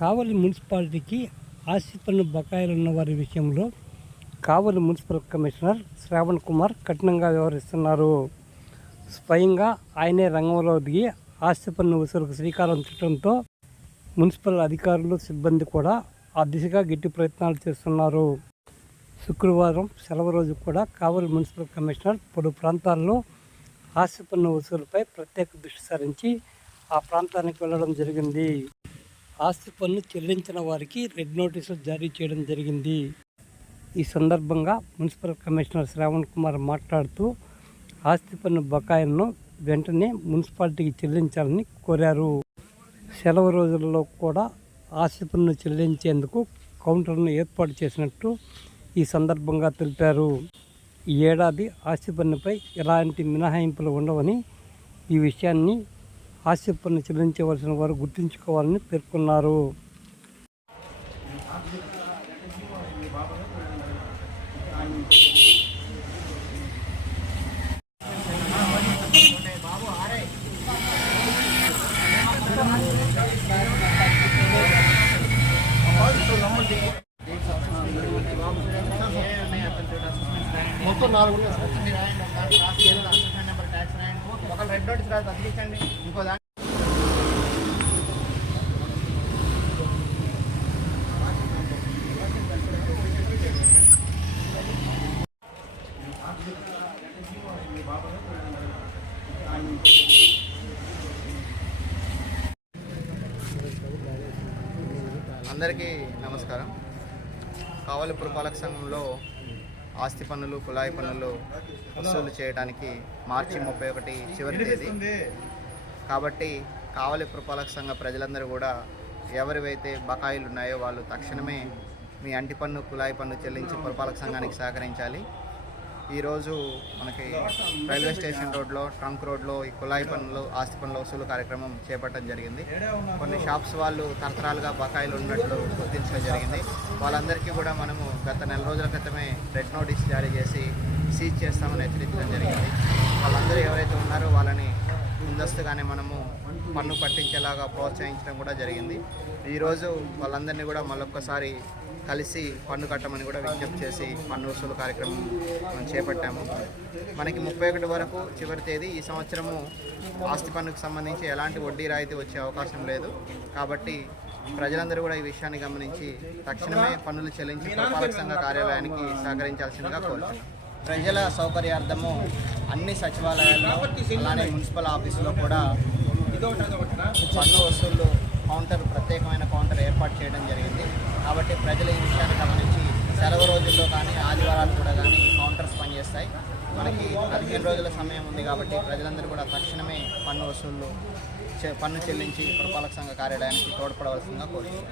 కావలి మున్సిపాలిటీకి ఆస్తి పన్ను బకాయిలు ఉన్న వారి విషయంలో కావలి మున్సిపల్ కమిషనర్ శ్రావణ్ కుమార్ కఠినంగా వ్యవహరిస్తున్నారు. స్వయంగా ఆయనే రంగంలో దిగి ఆస్తి పన్ను వసూలుకు శ్రీకారం చుట్టడంతో మున్సిపల్ అధికారులు సిబ్బంది కూడా ఆ దిశగా గట్టి ప్రయత్నాలు చేస్తున్నారు. శుక్రవారం సెలవు రోజు కూడా కావలి మున్సిపల్ కమిషనర్ పలు ప్రాంతాల్లో ఆస్తి పన్ను వసూలుపై ప్రత్యేక దృష్టి సారించి ఆ ప్రాంతానికి వెళ్ళడం జరిగింది. ఆస్తి పన్ను చెల్లించిన వారికి రెడ్ నోటీసులు జారీ చేయడం జరిగింది. ఈ సందర్భంగా మున్సిపల్ కమిషనర్ శ్రావణ్ కుమార్ మాట్లాడుతూ ఆస్తి పన్ను బకాయిలను వెంటనే మున్సిపాలిటీకి చెల్లించాలని కోరారు. సెలవు రోజుల్లో కూడా ఆస్తి పన్ను చెల్లించేందుకు కౌంటర్ను ఏర్పాటు చేసినట్టు ఈ సందర్భంగా తెలిపారు. ఈ ఏడాది ఆస్తి పన్నుపై ఎలాంటి మినహాయింపులు ఉండవని, ఈ విషయాన్ని ఆస్తి పన్ను చెల్లించవలసిన వారు గుర్తుంచుకోవాలని పేర్కొన్నారు. మొత్తం 4 ఉన్నాయి సార్. ఒక రెడ్ నోటీస్ రాదు అతికించండి. ఇంకో దాని అందరికీ నమస్కారం. కావలి పురపాలక సంఘంలో ఆస్తి పన్నులు, కుళాయి పన్నులు వసూలు చేయడానికి మార్చి 31 చివరి తేదీ. కాబట్టి కావలి పురపాలక సంఘ ప్రజలందరూ కూడా ఎవరివైతే బకాయిలు ఉన్నాయో వాళ్ళు తక్షణమే మీ అంటి పన్ను, కుళాయి పన్ను చెల్లించి పురపాలక సంఘానికి సహకరించాలి. ఈరోజు మనకి రైల్వే స్టేషన్ రోడ్లో, ట్రంక్ రోడ్లో ఈ కుళాయి పన్నులు, ఆస్తి పన్నుల వసూలు కార్యక్రమం చేపట్టడం జరిగింది. కొన్ని షాప్స్ వాళ్ళు తరతరాలుగా బకాయిలు ఉన్నట్లు గుర్తించడం జరిగింది. వాళ్ళందరికీ కూడా మనము గత నెల రోజుల క్రితమే రెడ్ నోటీస్ జారీ చేసి సీజ్ చేస్తామని హెచ్చరించడం జరిగింది. వాళ్ళందరూ ఎవరైతే ఉన్నారో వాళ్ళని ముందస్తుగానే మనము పన్ను పట్టించేలాగా ప్రోత్సహించడం కూడా జరిగింది. ఈరోజు వాళ్ళందరినీ కూడా మళ్ళొక్కసారి కలిసి పన్ను కట్టమని కూడా విజ్ఞప్తి చేసి పన్ను వసూలు కార్యక్రమం మనం చేపట్టాము. మనకి 31 వరకు చివరి తేదీ. ఈ సంవత్సరము ఆస్తి పన్నుకు సంబంధించి ఎలాంటి వడ్డీ రాయితీ వచ్చే అవకాశం లేదు. కాబట్టి ప్రజలందరూ కూడా ఈ విషయాన్ని గమనించి తక్షణమే పన్నులు చెల్లించి పురపాలక సంఘ కార్యాలయానికి సహకరించాల్సిందిగా కోరుతున్నాం. ప్రజల సౌకర్యార్థము అన్ని సచివాలయాల్లో, అలానే మున్సిపల్ ఆఫీసులో కూడా పన్ను వసూలు కౌంటర్, ప్రత్యేకమైన కౌంటర్ ఏర్పాటు చేయడం జరిగింది. కాబట్టి ప్రజలు ఈ విషయాన్ని గమనించి సెలవు రోజుల్లో కానీ, ఆదివారాలు కూడా కానీ కౌంటర్స్ పనిచేస్తాయి. మనకి 15 రోజుల సమయం ఉంది. కాబట్టి ప్రజలందరూ కూడా తక్షణమే పన్ను చెల్లించి పురపాలక సంఘ కార్యాలయానికి తోడ్పడవలసిందిగా కోరుతున్నాం.